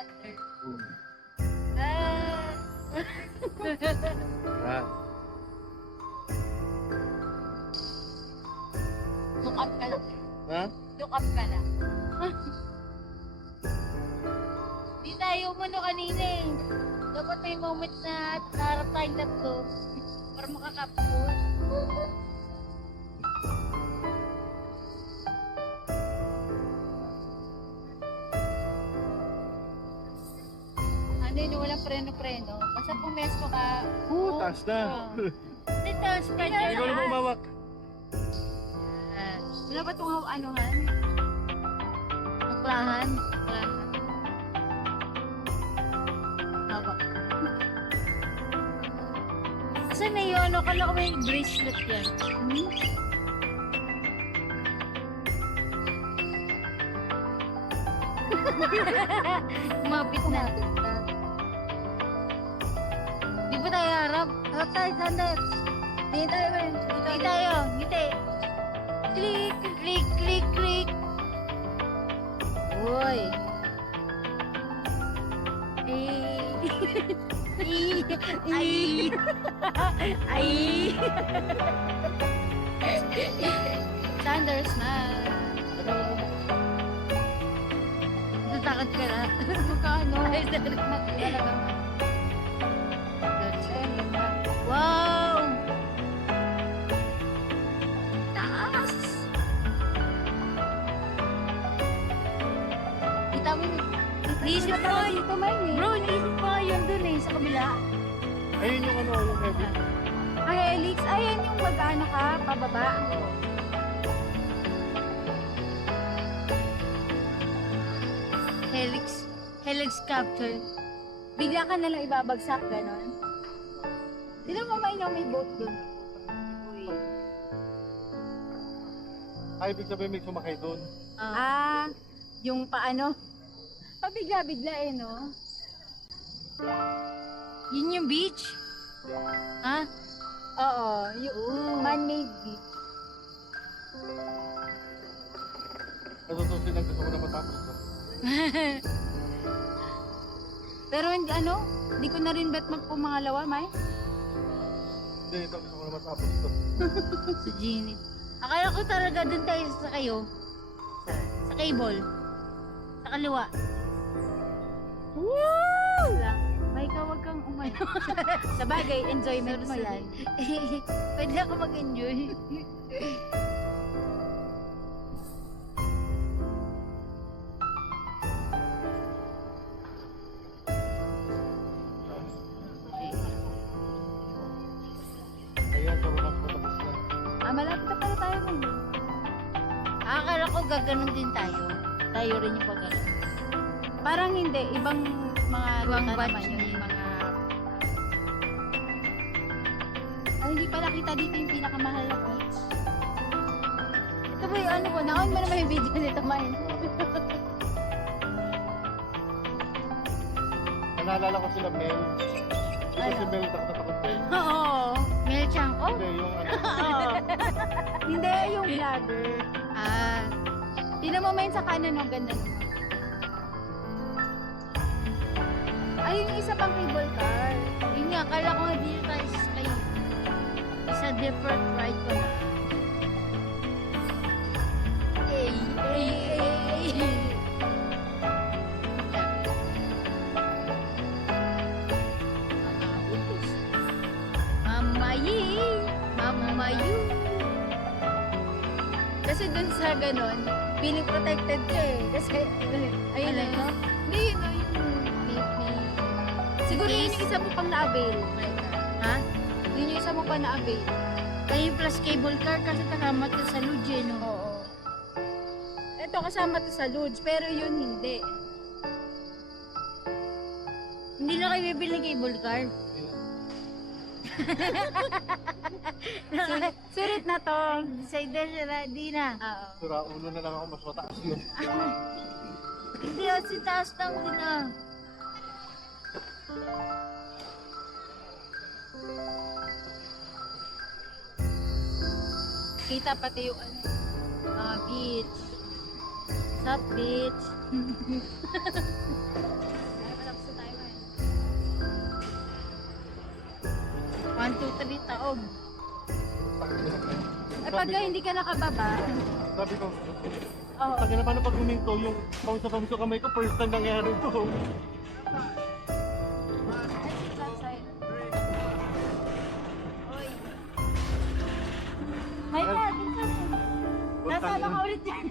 thunder. Boom. Ah. Yan. Look up ka lang. Ha? Look up ka lang. Di tayo umano kanina eh. Dapat may moment na harap tayong tatlo para makakapos. Ano yun, walang preno-preno. Basta pumesto ka. Taas na. Dito, spread ka Ikaw na ba umawak? Wala ba itong anuhan? Maklahan? Maklahan. Hawak. Asan na yun? Ano? Kala ko may bracelet yan. Mapit na. Di ba tayo harap? Harap tayo, Sander. Di tayo, men. Di tayo. Ngiti. Click, click, click, click. Uy. Ay. Ay. Sanders na. Natakot ka na. Magkano? Ay, talaga. Wow! Taas! Kita mo yun. Naisip ko dito man eh. Bro, naisip ko yun dun eh, sa kabila. Ayun yung ano, yung heavy. Ay, Helix, ayan yung mag-ano ka, pababa. Helix capture. Bigla ka nalang ibabagsak, ganon. Sino mo may boat dun? Uy. Ay, ibig sabihin may sumakay doon. Yung paano? Pabigla-bigla eh, no? Yun yung beach? Ha? Oo, yung man-made beach. Natutusin lang gusto ko na matapos ito. Pero hindi hindi ko na rin bet magpumangalawa, May. Hindi, ito gusto ko na matapos ito. Si Jeannie. Akala ko talaga dun tayo sa kayo. Sa cable. Sa kaliwa. Woo! May ka, wag kang umano. Sa bagay, enjoyment mo yan. Pwede ako mag-enjoy. Ayan, so wala ko tapos na. Malapit na pala tayo nun. Akala ko gaganon din tayo. Tayo rin yung pagganon. Parang hindi. Ibang mga ibang batch naman yung mga... Ay, hindi pala kita dito yung pinakamahal na beach. Ito ba yung ano ko? Naon mo naman yung video nito, Mine. Naalala ko sila Mel. Ito si Mel takot din. Oo. Mel Chanko? Hindi, yung ano. Hindi, yung vlogger. Tignan mo Mine sa kanan, no? Ganda naman. Ay, yung isa pang cable car. Yun nga, kala ko nga dito tayo sa kayo. Isa different ride ko na. Ay, ay, ay. Mamayi, mamayu. Kasi dun sa ganon, feeling protected ka eh. Kasi, ayun na yun. Hindi yun, yung siguro yun yung isa mo pang na-avail. Ha? Yun yung isa mo pang na-avail. Kaya plus cable car kasi kasama to sa Luge, no? Oo. Ito kasama to sa Luge, pero yun hindi. Hindi na kayo bibili ng cable car. Sulit na to. Say di na. Oo. Sura ulo na lang ako, mas mataas yun. Hindi, si taas lang din ah. Kita pati yung beach. Sup, beach? loob. Eh pagka hindi ka nakababa, Sabi ko, oh. Tangin na paano pag huminto yung pawis sa kamay ko, first time nangyari to. Exit lang sa'yo. Oy. May pa, nasama ka ulit yan.